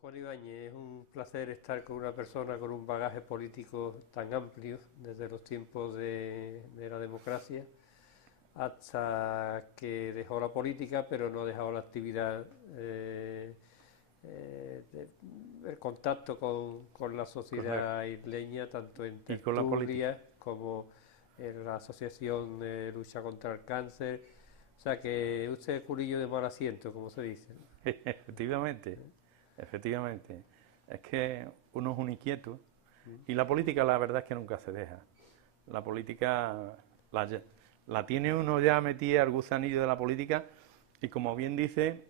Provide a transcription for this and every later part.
Juan Ibáñez, es un placer estar con una persona con un bagaje político tan amplio, desde los tiempos de la democracia hasta que dejó la política, pero no dejó la actividad, el contacto con la Correcto. sociedad isleña, tanto en Y con la política. tertulias como en la Asociación de Lucha contra el Cáncer. O sea que usted es culillo de mal asiento, como se dice, ¿no? Efectivamente, efectivamente. Es que uno es un inquieto y la política la verdad es que nunca se deja. La política la, la tiene uno ya metida al gusanillo de la política y como bien dice,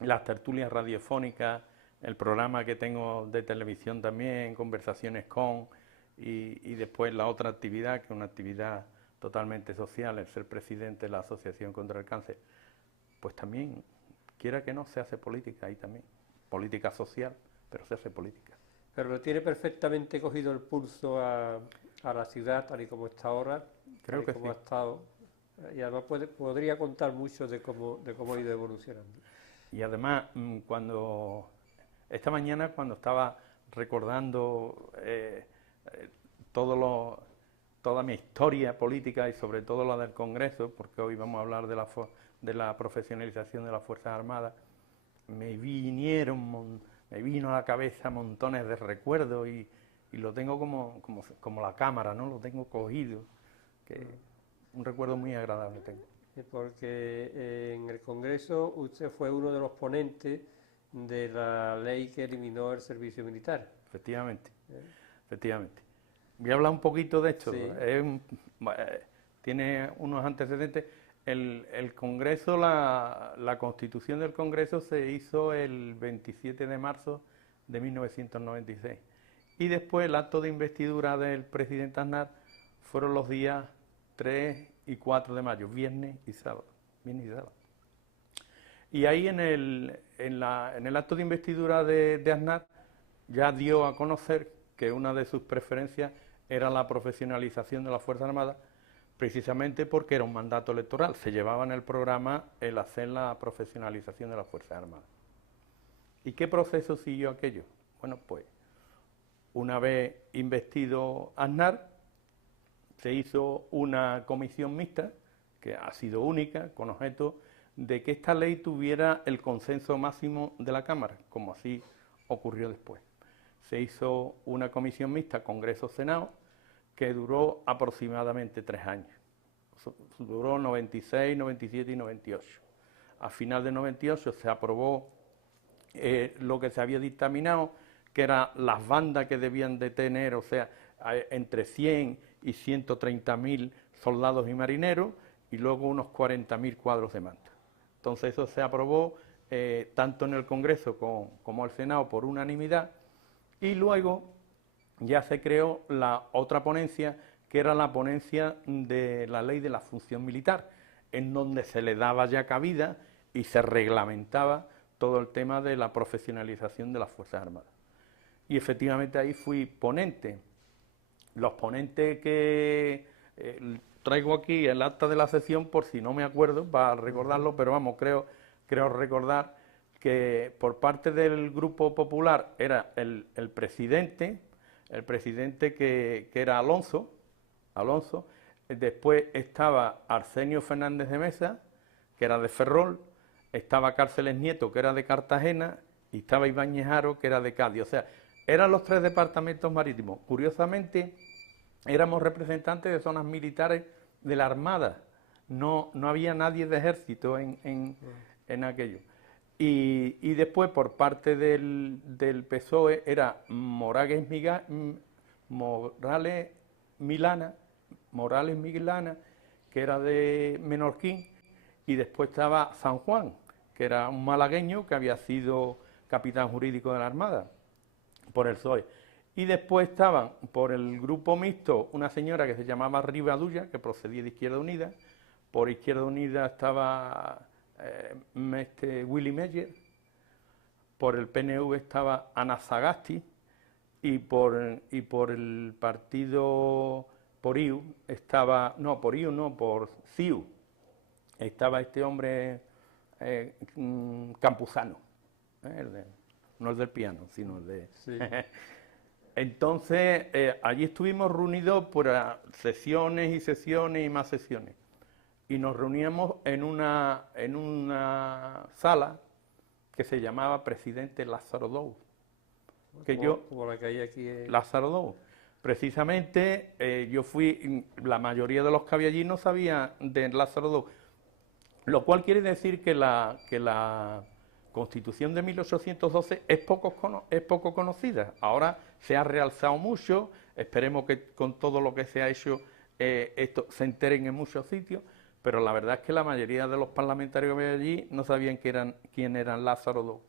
las tertulias radiofónicas, el programa que tengo de televisión también, conversaciones con y después la otra actividad, que es una actividad totalmente social, el ser presidente de la Asociación contra el Cáncer, pues también, quiera que no, se hace política ahí también. Política social, pero se hace política. Pero lo tiene perfectamente cogido el pulso a la ciudad, tal y como está ahora, tal Creo y que como ha sí. estado. Y además podría contar mucho de cómo ha ido evolucionando. Y además, cuando esta mañana, cuando estaba recordando todo toda mi historia política y sobre todo la del Congreso, porque hoy vamos a hablar de la profesionalización de las Fuerzas Armadas, me vino a la cabeza montones de recuerdos y lo tengo como la cámara, ¿no? Lo tengo cogido, que un recuerdo muy agradable tengo. Porque en el Congreso usted fue uno de los ponentes de la ley que eliminó el servicio militar. Efectivamente, ¿Eh? efectivamente. Voy a hablar un poquito de esto. Sí, Tiene unos antecedentes. El Congreso, la Constitución del Congreso se hizo el 27 de marzo de 1996. Y después el acto de investidura del presidente Aznar fueron los días 3 y 4 de mayo, viernes y sábado. Viernes y sábado. Y ahí en el acto de investidura de Aznar ya dio a conocer que una de sus preferencias era la profesionalización de las Fuerzas Armadas, precisamente porque era un mandato electoral. Se llevaba en el programa el hacer la profesionalización de las Fuerzas Armadas. ¿Y qué proceso siguió aquello? Bueno, pues una vez investido Aznar, se hizo una comisión mixta, que ha sido única, con objeto de que esta ley tuviera el consenso máximo de la Cámara, como así ocurrió después. Se hizo una comisión mixta Congreso-Senado que duró aproximadamente 3 años. Duró 96, 97 y 98. A final de 98 se aprobó lo que se había dictaminado, que eran las bandas que debían de tener, o sea, entre 100 y 130.000 soldados y marineros, y luego unos 40.000 cuadros de mando. Entonces eso se aprobó tanto en el Congreso como el Senado por unanimidad, y luego ya se creó la otra ponencia, que era la ponencia de la ley de la función militar, en donde se le daba ya cabida y se reglamentaba todo el tema de la profesionalización de las Fuerzas Armadas. Y efectivamente ahí fui ponente. Los ponentes que traigo aquí el acta de la sesión, por si no me acuerdo, para recordarlo, pero vamos, creo recordar que por parte del Grupo Popular era el presidente que era Alonso, después estaba Arsenio Fernández de Mesa, que era de Ferrol, estaba Cárceles Nieto, que era de Cartagena, y estaba Ibáñez Haro, que era de Cádiz. O sea, eran los 3 departamentos marítimos. Curiosamente, éramos representantes de zonas militares de la Armada. No había nadie de ejército en aquello. Y después, por parte del PSOE, era Morales Milana, que era de Menorquín, y después estaba San Juan, que era un malagueño que había sido capitán jurídico de la Armada, por el PSOE. Y después estaban, por el grupo mixto, una señora que se llamaba Rivadulla, que procedía de Izquierda Unida. Por Izquierda Unida estaba Willy Meyer. Por el PNV estaba Ana Sagasti. Y por el partido, por IU, estaba, no, por IU no, por CIU, estaba este hombre Campuzano. no el del piano, sino el de... Sí. Entonces, allí estuvimos reunidos por sesiones y sesiones y más sesiones. Y nos reuníamos en una sala que se llamaba Presidente Lázaro Dou. Como la que hay aquí. Lázaro Dou. Precisamente yo fui, la mayoría de los que había allí no sabía de Lázaro Dou, lo cual quiere decir que la Constitución de 1812 es poco conocida. Ahora se ha realzado mucho, esperemos que con todo lo que se ha hecho esto se enteren en muchos sitios, pero la verdad es que la mayoría de los parlamentarios que había allí no sabían quién era Lázaro Dou.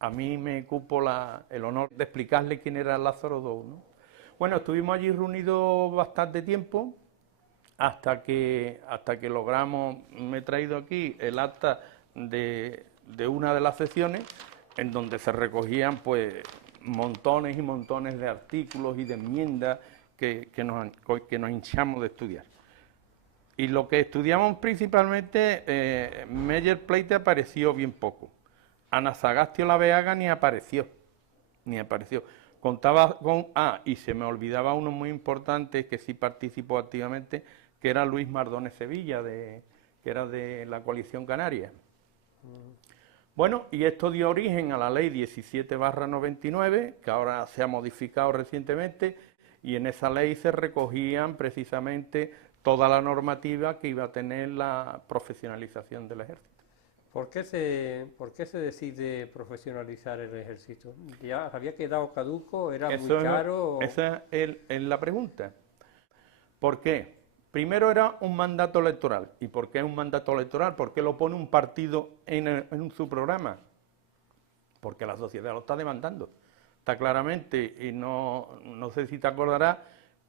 A mí me cupo el honor de explicarle quién era Lázaro Dou, ¿no? Bueno, estuvimos allí reunidos bastante tiempo, hasta que logramos, me he traído aquí el acta de una de las sesiones, en donde se recogían pues montones y montones de artículos y de enmiendas que nos hinchamos de estudiar. Y lo que estudiamos principalmente, Meyer Pleite apareció bien poco. Ana Sagastio Laveaga ni apareció. Contaba con... y se me olvidaba uno muy importante que sí participó activamente, que era Luis Mardones Sevilla, que era de la Coalición Canaria. Bueno, y esto dio origen a la ley 17/99, que ahora se ha modificado recientemente, y en esa ley se recogían precisamente toda la normativa que iba a tener la profesionalización del ejército. ¿Por qué se decide profesionalizar el ejército? ¿Ya había quedado caduco? ¿Era muy caro? Esa es la pregunta. ¿Por qué? Primero era un mandato electoral. ¿Y por qué es un mandato electoral? ¿Por qué lo pone un partido en su programa? Porque la sociedad lo está demandando. Está claramente, y no sé si te acordarás,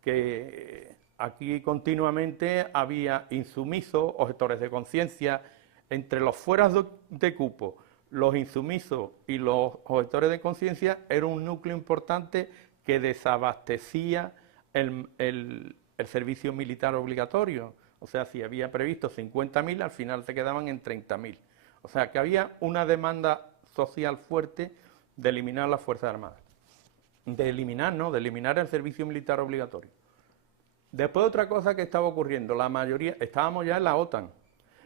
que aquí continuamente había insumisos, objetores de conciencia. Entre los fueras de cupo, los insumisos y los objetores de conciencia era un núcleo importante que desabastecía el servicio militar obligatorio. O sea, si había previsto 50.000, al final se quedaban en 30.000. O sea, que había una demanda social fuerte de eliminar las Fuerzas Armadas. De eliminar el servicio militar obligatorio. Después otra cosa que estaba ocurriendo, la mayoría, estábamos ya en la OTAN.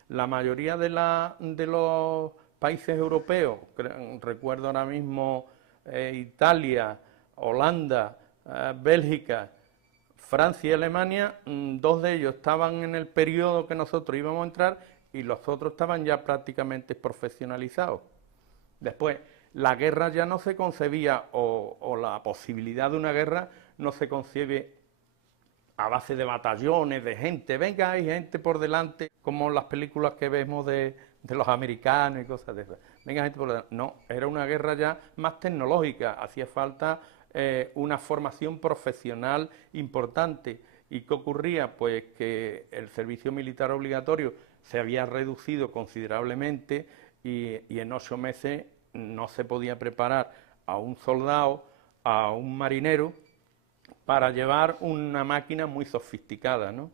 La mayoría de los países europeos, recuerdo ahora mismo Italia, Holanda, Bélgica, Francia y Alemania, dos de ellos estaban en el periodo que nosotros íbamos a entrar y los otros estaban ya prácticamente profesionalizados. Después, la guerra ya no se concebía, o la posibilidad de una guerra no se concibe a base de batallones, de gente, venga, hay gente por delante, como las películas que vemos de los americanos y cosas de esas. Venga, gente por delante. No, era una guerra ya más tecnológica, hacía falta una formación profesional importante. ¿Y qué ocurría? Pues que el servicio militar obligatorio se había reducido considerablemente y en 8 meses no se podía preparar a un soldado, a un marinero, para llevar una máquina muy sofisticada, ¿no?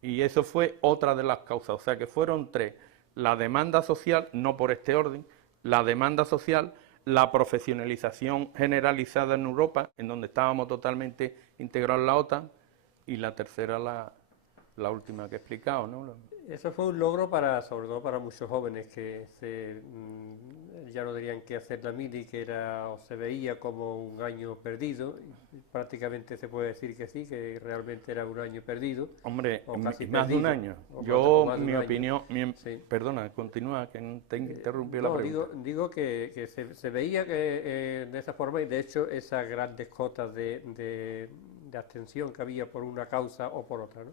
Y eso fue otra de las causas, o sea que fueron 3. La demanda social, no por este orden, la demanda social, la profesionalización generalizada en Europa, en donde estábamos totalmente integrados en la OTAN, y la tercera, la última que he explicado, ¿no? Eso fue un logro sobre todo para muchos jóvenes que ya no tenían que hacer la mili, que se veía como un año perdido, y prácticamente se puede decir que sí, que realmente era un año perdido. Hombre, o casi más de un año. Mi opinión, sí. Perdona, continúa, que no te interrumpió la pregunta. Digo que se veía que de esa forma, y de hecho esas grandes cotas de abstención que había por una causa o por otra, ¿no?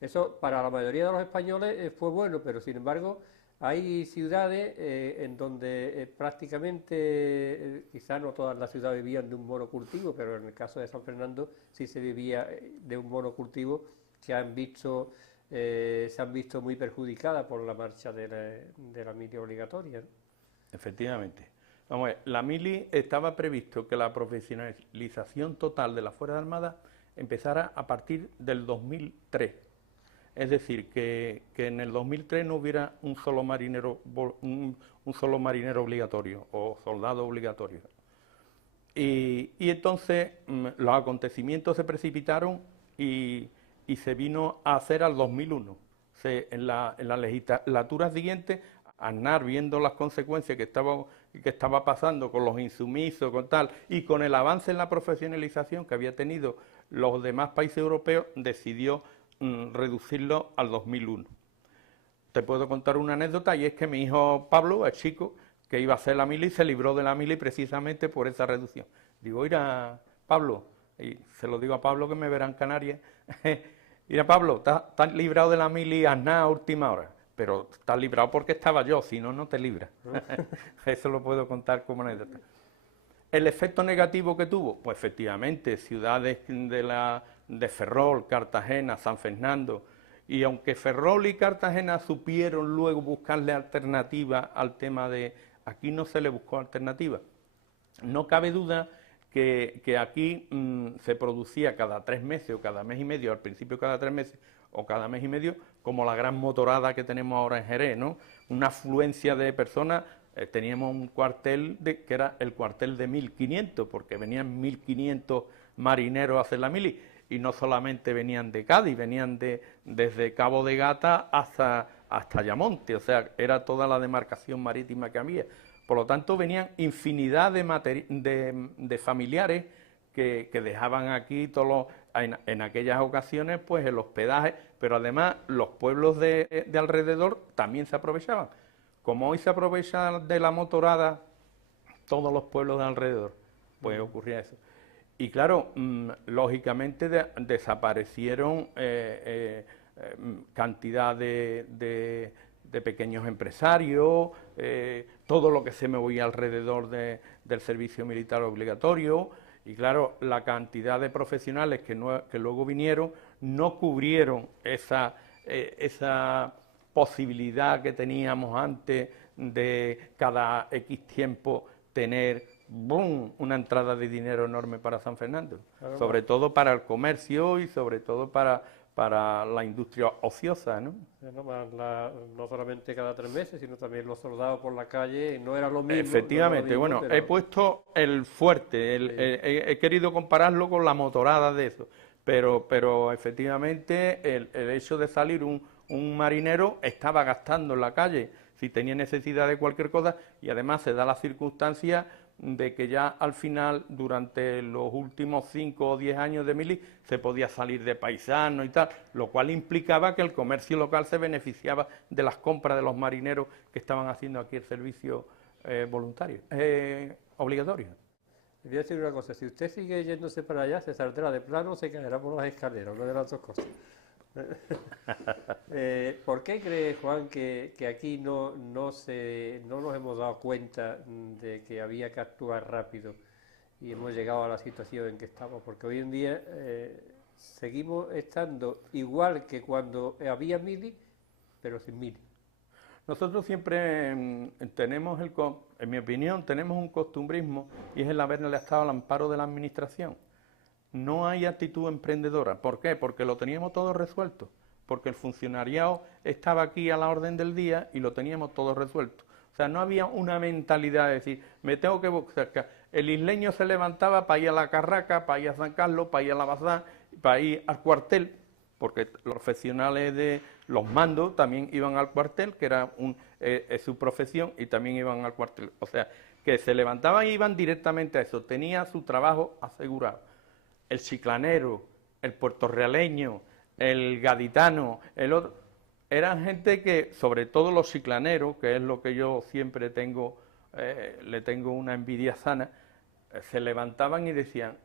Eso para la mayoría de los españoles fue bueno, pero sin embargo hay ciudades en donde prácticamente, quizás no todas las ciudades vivían de un monocultivo, pero en el caso de San Fernando sí se vivía de un monocultivo que se han visto muy perjudicadas por la marcha de la mili obligatoria, ¿no? Efectivamente. Vamos a ver, la mili estaba previsto que la profesionalización total de las Fuerzas Armadas empezara a partir del 2003. Es decir, que en el 2003 no hubiera un solo marinero obligatorio o soldado obligatorio. Y entonces los acontecimientos se precipitaron y se vino a hacer al 2001. En la legislatura siguiente, Aznar, viendo las consecuencias que estaba pasando con los insumisos, con tal, y con el avance en la profesionalización que había tenido los demás países europeos, decidió reducirlo al 2001. Te puedo contar una anécdota, y es que mi hijo Pablo, el chico, que iba a hacer la mili, se libró de la mili precisamente por esa reducción. Digo, mira, Pablo, y se lo digo a Pablo que me verá en Canarias, mira, Pablo, te has librado de la mili Aznar a última hora, pero estás librado porque estaba yo, si no, no te libras. Eso lo puedo contar como anécdota. ¿El efecto negativo que tuvo? Pues efectivamente, ciudades de Ferrol, Cartagena, San Fernando, y aunque Ferrol y Cartagena supieron luego buscarle alternativa al tema de... Aquí no se le buscó alternativa. No cabe duda que aquí se producía cada 3 meses o cada mes y medio, al principio cada 3 meses o cada mes y medio, como la gran motorada que tenemos ahora en Jerez, ¿no? Una afluencia de personas. Teníamos un cuartel que era el cuartel de 1500, porque venían 1500 marineros a hacer la mili, y no solamente venían de Cádiz, venían desde Cabo de Gata hasta Ayamonte, o sea, era toda la demarcación marítima que había. Por lo tanto, venían infinidad de familiares que dejaban aquí en aquellas ocasiones pues el hospedaje, pero además los pueblos de alrededor también se aprovechaban. Como hoy se aprovecha de la motorada todos los pueblos de alrededor, pues ocurría eso. Y claro, lógicamente desaparecieron cantidad de pequeños empresarios, todo lo que se movía alrededor del servicio militar obligatorio, y claro, la cantidad de profesionales que luego vinieron no cubrieron esa posibilidad que teníamos antes de cada X tiempo tener ¡boom!, una entrada de dinero enorme para San Fernando, claro, sobre todo para el comercio y sobre todo para la industria ociosa, ¿no? No solamente cada 3 meses, sino también los soldados por la calle, no era lo mismo. Efectivamente, no bueno, pero... he puesto el fuerte, he querido compararlo con la motorada de eso, pero efectivamente el hecho de salir un marinero estaba gastando en la calle si tenía necesidad de cualquier cosa, y además se da la circunstancia de que ya al final, durante los últimos 5 o 10 años de mili, se podía salir de paisano y tal, lo cual implicaba que el comercio local se beneficiaba de las compras de los marineros que estaban haciendo aquí el servicio voluntario, obligatorio. Le voy a decir una cosa, si usted sigue yéndose para allá, se saldrá de plano o se caerá por las escaleras, una de las dos cosas. ¿Por qué cree, Juan, que aquí no nos hemos dado cuenta de que había que actuar rápido y hemos llegado a la situación en que estamos? Porque hoy en día seguimos estando igual que cuando había mili, pero sin mili. Nosotros siempre tenemos, en mi opinión, tenemos un costumbrismo, y es el haberle estado al amparo de la administración. No hay actitud emprendedora. ¿Por qué? Porque lo teníamos todo resuelto. Porque el funcionariado estaba aquí a la orden del día y lo teníamos todo resuelto. O sea, no había una mentalidad de decir, me tengo que buscar. El isleño se levantaba para ir a la Carraca, para ir a San Carlos, para ir a la Bazán, para ir al cuartel, porque los profesionales de los mandos también iban al cuartel, que era su profesión, y también iban al cuartel. O sea, que se levantaban y iban directamente a eso. Tenía su trabajo asegurado. El chiclanero, el puertorrealeño, el gaditano, el otro, eran gente que, sobre todo los chiclaneros, que es lo que yo siempre le tengo una envidia sana, se levantaban y decían,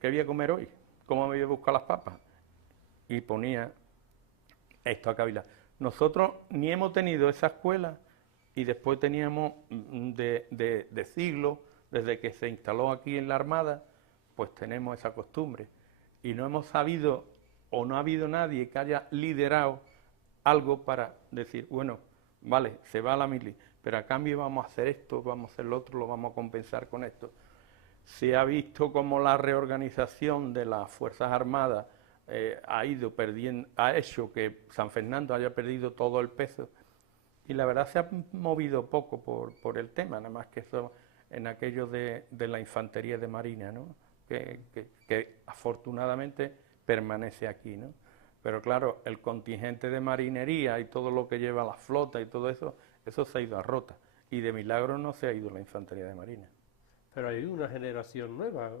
¿qué voy a comer hoy? ¿Cómo me voy a buscar las papas? Y ponía esto a cavilar. Nosotros ni hemos tenido esa escuela, y después teníamos de siglos, desde que se instaló aquí en la Armada, pues tenemos esa costumbre, y no hemos sabido, o no ha habido nadie que haya liderado algo para decir, bueno, vale, se va a la mili, pero a cambio vamos a hacer esto, vamos a hacer lo otro, lo vamos a compensar con esto. Se ha visto como la reorganización de las Fuerzas Armadas ha hecho que San Fernando haya perdido todo el peso, y la verdad se ha movido poco por el tema, nada más que eso. en aquello de la infantería de marina, ¿no? Que afortunadamente permanece aquí, ¿no? Pero claro, el contingente de marinería y todo lo que lleva la flota y todo eso, eso se ha ido a rota. Y de milagro no se ha ido la infantería de marina. Pero hay una generación nueva,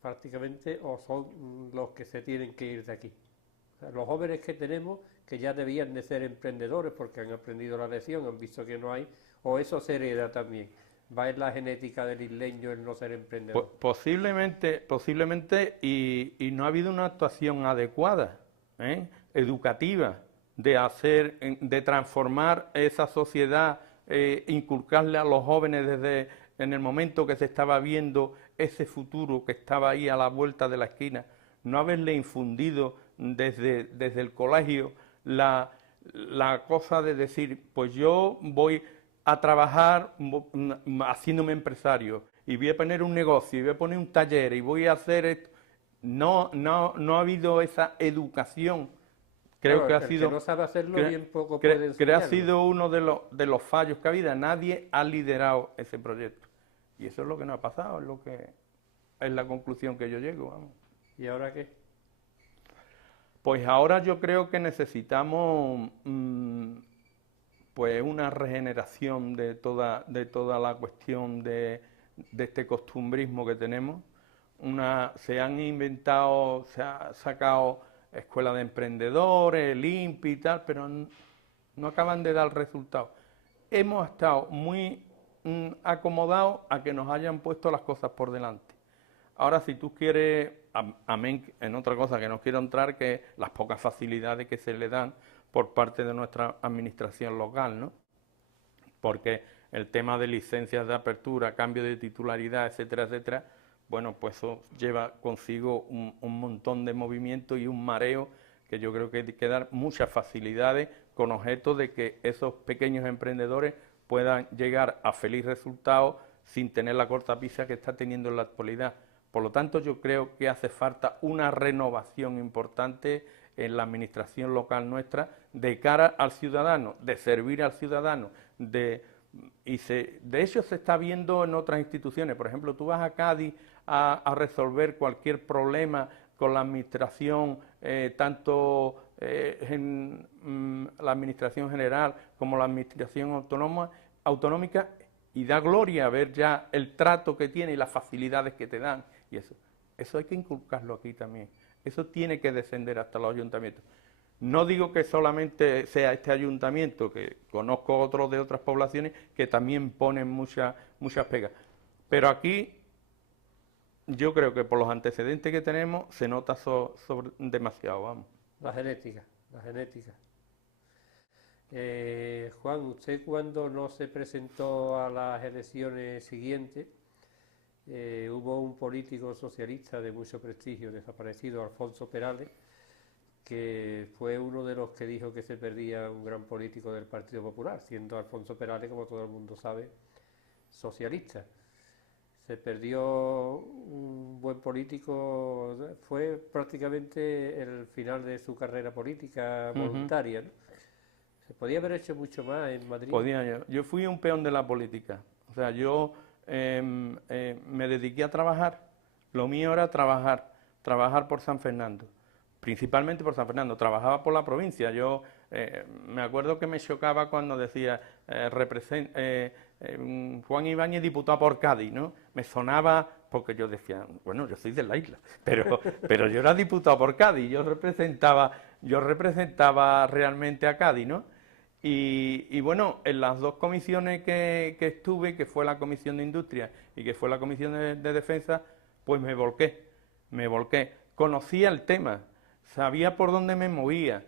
prácticamente, o son los que se tienen que ir de aquí. O sea, los jóvenes que tenemos, que ya debían de ser emprendedores porque han aprendido la lección, han visto que no hay, o eso se hereda también. Va en la genética del isleño el no ser emprendedor. Posiblemente, y no ha habido una actuación adecuada, educativa, de transformar esa sociedad, inculcarle a los jóvenes desde en el momento que se estaba viendo ese futuro que estaba ahí a la vuelta de la esquina, no haberle infundido desde el colegio la cosa de decir, pues yo voy a trabajar haciéndome empresario y voy a poner un negocio y voy a poner un taller y voy a hacer esto. No ha habido esa educación. Creo que ha sido, que no sabe hacerlo bien poco puede enseñarlo. que ha sido uno de los fallos que ha habido. Nadie ha liderado ese proyecto. Y eso es lo que nos ha pasado, es la conclusión que yo llego. Vamos. ¿Y ahora qué? Pues ahora yo creo que necesitamos pues una regeneración de toda la cuestión de este costumbrismo que tenemos. Se han inventado, se ha sacado escuelas de emprendedores, el INPI y tal, pero no acaban de dar resultados. Hemos estado muy acomodados a que nos hayan puesto las cosas por delante. Ahora, si tú quieres, amén, en otra cosa que no quiero entrar, que las pocas facilidades que se le dan por parte de nuestra administración local, ¿no? Porque el tema de licencias de apertura, cambio de titularidad, etcétera, etcétera, bueno, pues eso lleva consigo un montón de movimiento y un mareo que yo creo que hay que dar muchas facilidades con objeto de que esos pequeños emprendedores puedan llegar a feliz resultado sin tener la cortapisa que está teniendo en la actualidad. Por lo tanto, yo creo que hace falta una renovación importante en la administración local nuestra de cara al ciudadano, de servir al ciudadano, de hecho se está viendo en otras instituciones. Por ejemplo, tú vas a Cádiz a resolver cualquier problema con la administración, tanto en la administración general como la administración autonómica, y da gloria ver ya el trato que tiene y las facilidades que te dan. Y eso hay que inculcarlo aquí también. Eso tiene que descender hasta los ayuntamientos. No digo que solamente sea este ayuntamiento, que conozco otros de otras poblaciones que también ponen muchas pegas. Pero aquí yo creo que por los antecedentes que tenemos se nota demasiado, vamos. La genética. Juan, usted cuando no se presentó a las elecciones siguientes, hubo un político socialista de mucho prestigio, desaparecido, Alfonso Perales, que fue uno de los que dijo que se perdía un gran político del Partido Popular, siendo Alfonso Perales, como todo el mundo sabe, socialista. Se perdió un buen político, fue prácticamente el final de su carrera política voluntaria, ¿no? Se podía haber hecho mucho más en Madrid. Yo fui un peón de la política, o sea, yo me dediqué a trabajar, lo mío era trabajar por San Fernando, principalmente por San Fernando, trabajaba por la provincia. Yo me acuerdo que me chocaba cuando decía Juan Ibáñez diputado por Cádiz, ¿no? Me sonaba, porque yo decía, bueno, yo soy de la isla, pero yo era diputado por Cádiz, yo representaba realmente a Cádiz, ¿no? Y bueno, en las dos comisiones que estuve, que fue la Comisión de Industria y que fue la Comisión de Defensa, pues me volqué. Conocía el tema, sabía por dónde me movía,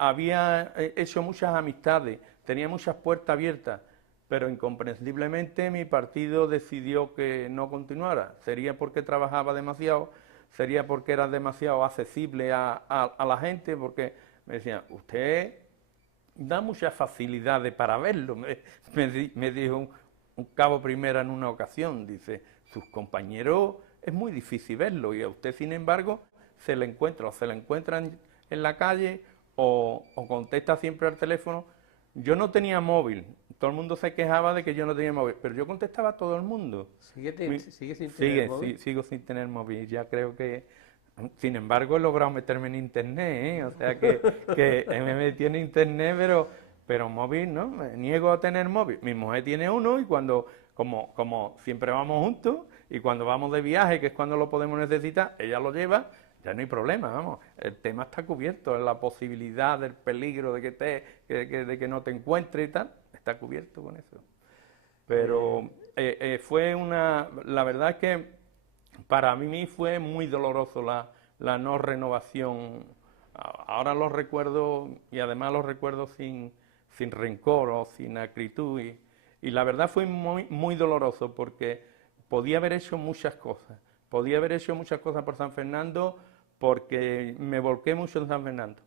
había hecho muchas amistades, tenía muchas puertas abiertas, pero incomprensiblemente mi partido decidió que no continuara. Sería porque trabajaba demasiado, sería porque era demasiado accesible a la gente, porque me decían, usted da muchas facilidades para verlo, me dijo un cabo primera en una ocasión, dice, sus compañeros es muy difícil verlo y a usted, sin embargo, se le encuentran en la calle o contesta siempre al teléfono. Yo no tenía móvil. Todo el mundo se quejaba de que yo no tenía móvil, pero yo contestaba a todo el mundo. ¿Sigue sin tener móvil? Sigo sin tener móvil. Ya creo que, sin embargo, he logrado meterme en internet, ¿eh? O sea que me metí en internet, pero móvil, ¿no? Me niego a tener móvil. Mi mujer tiene uno y como siempre vamos juntos y cuando vamos de viaje, que es cuando lo podemos necesitar, ella lo lleva, ya no hay problema, vamos. El tema está cubierto, la posibilidad del peligro de de que no te encuentre y tal, está cubierto con eso. Pero la verdad es que para mí fue muy doloroso la no renovación. Ahora lo recuerdo y además lo recuerdo sin rencor o sin acritud y la verdad fue muy, muy doloroso porque podía haber hecho muchas cosas. Podía haber hecho muchas cosas por San Fernando porque me volqué mucho en San Fernando.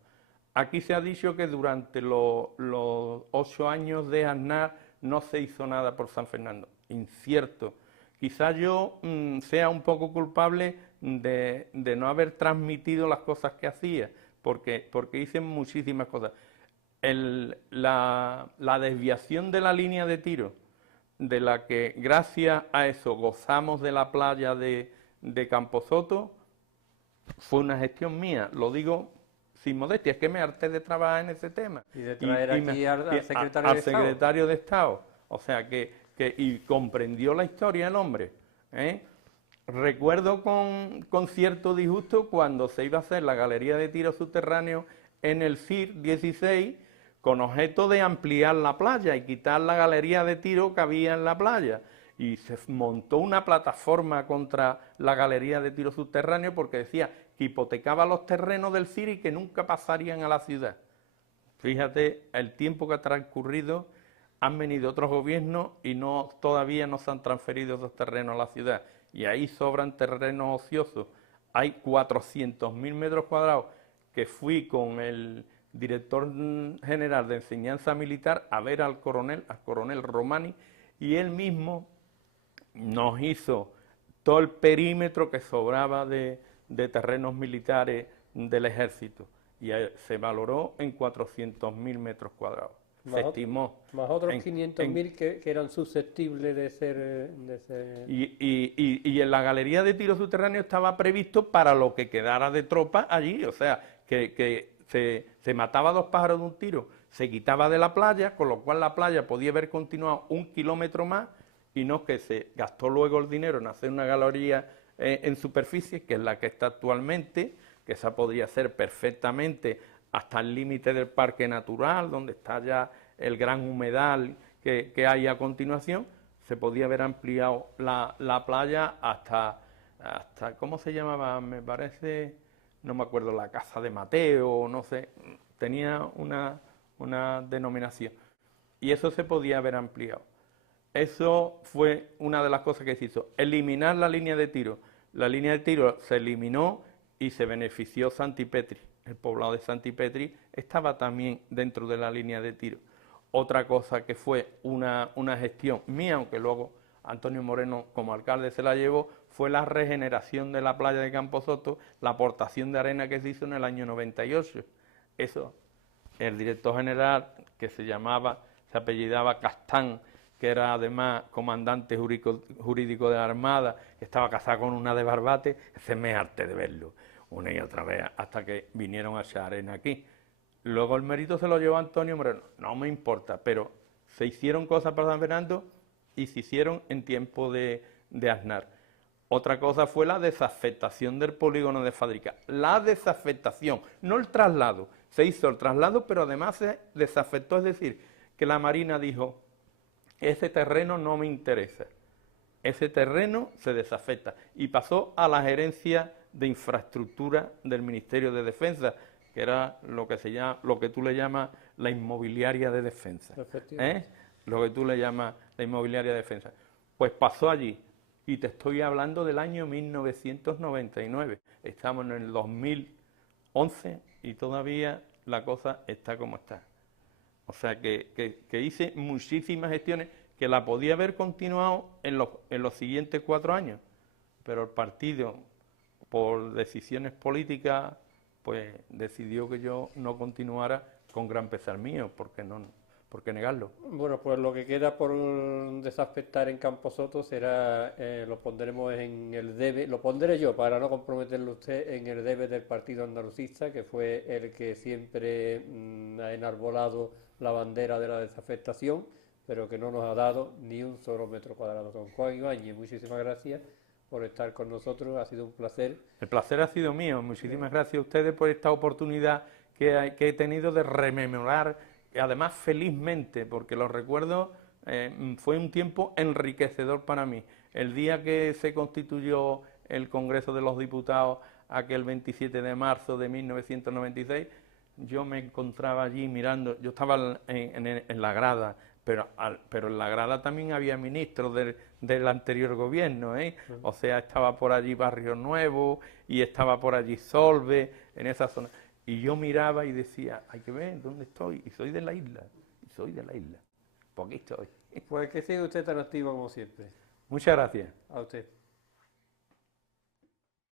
Aquí se ha dicho que durante los 8 años de Aznar no se hizo nada por San Fernando. Incierto. Quizás yo sea un poco culpable de no haber transmitido las cosas que hacía, porque hice muchísimas cosas. La desviación de la línea de tiro, de la que gracias a eso gozamos de la playa de Camposoto, fue una gestión mía. Lo digo sin modestia, es que me harté de trabajar en ese tema. Y de traer aquí al secretario de Estado. Secretario de Estado. O sea, y comprendió la historia el hombre. Recuerdo con cierto disgusto cuando se iba a hacer la galería de tiro subterráneo en el CIR 16 con objeto de ampliar la playa y quitar la galería de tiro que había en la playa. Y se montó una plataforma contra la galería de tiro subterráneo porque decía que hipotecaba los terrenos del CIR y que nunca pasarían a la ciudad. Fíjate el tiempo que ha transcurrido, han venido otros gobiernos y todavía no se han transferido esos terrenos a la ciudad. Y ahí sobran terrenos ociosos. Hay 400.000 metros cuadrados que fui con el director general de enseñanza militar a ver al coronel Romani, y él mismo nos hizo todo el perímetro que sobraba de terrenos militares del ejército y se valoró en 400.000 metros cuadrados. Se estimó. Más otros 500.000 que eran susceptibles de ser... Y en la galería de tiro subterráneo estaba previsto para lo que quedara de tropa allí, o sea, que se mataba 2 pájaros de un tiro, se quitaba de la playa, con lo cual la playa podía haber continuado 1 kilómetro más y no que se gastó luego el dinero en hacer una galería en superficie, que es la que está actualmente, que esa podría ser perfectamente hasta el límite del parque natural, donde está ya el gran humedal que hay a continuación, se podía haber ampliado la playa hasta, ¿cómo se llamaba? Me parece, no me acuerdo, la Casa de Mateo, no sé, tenía una denominación. Y eso se podía haber ampliado. Eso fue una de las cosas que se hizo, eliminar la línea de tiro. La línea de tiro se eliminó y se benefició Santipetri. El poblado de Santipetri estaba también dentro de la línea de tiro. Otra cosa que fue una gestión mía, aunque luego Antonio Moreno como alcalde se la llevó, fue la regeneración de la playa de Camposoto, la aportación de arena que se hizo en el año 98. Eso, el director general, que se apellidaba Castán, que era además comandante jurídico de la Armada, que estaba casado con una de Barbate, se me harté de verlo una y otra vez, hasta que vinieron a echar arena aquí. Luego el mérito se lo llevó Antonio Moreno, no me importa, pero se hicieron cosas para San Fernando y se hicieron en tiempo de Aznar. Otra cosa fue la desafectación del polígono de Fábrica. La desafectación, no el traslado. Se hizo el traslado, pero además se desafectó, es decir, que la Marina dijo, ese terreno no me interesa. Ese terreno se desafecta y pasó a la gerencia de infraestructura del Ministerio de Defensa, que era lo que tú le llamas la inmobiliaria de defensa. Lo que tú le llamas la inmobiliaria de defensa. Pues pasó allí, y te estoy hablando del año 1999. Estamos en el 2011 y todavía la cosa está como está. O sea que hice muchísimas gestiones que la podía haber continuado en los siguientes 4 años, pero el partido, por decisiones políticas, pues decidió que yo no continuara, con gran pesar mío, porque ¿por qué negarlo? Bueno, pues lo que queda por desaspectar en Camposoto será, lo pondremos en el debe, lo pondré yo para no comprometerlo usted en el debe del Partido Andalucista, que fue el que siempre ha enarbolado la bandera de la desafectación, pero que no nos ha dado ni un solo metro cuadrado. Don Juan Ibáñez, muchísimas gracias por estar con nosotros, ha sido un placer. El placer ha sido mío, muchísimas gracias a ustedes por esta oportunidad que he tenido de rememorar, y además felizmente, porque lo recuerdo, fue un tiempo enriquecedor para mí. El día que se constituyó el Congreso de los Diputados, aquel 27 de marzo de 1996, yo me encontraba allí mirando, yo estaba en la grada, pero en la grada también había ministros del anterior gobierno, ¿eh? O sea, estaba por allí Barrio Nuevo y estaba por allí Solve, en esa zona. Y yo miraba y decía, hay que ver dónde estoy, y soy de la isla, pues aquí estoy. Pues que siga usted tan activo como siempre. Muchas gracias. A usted.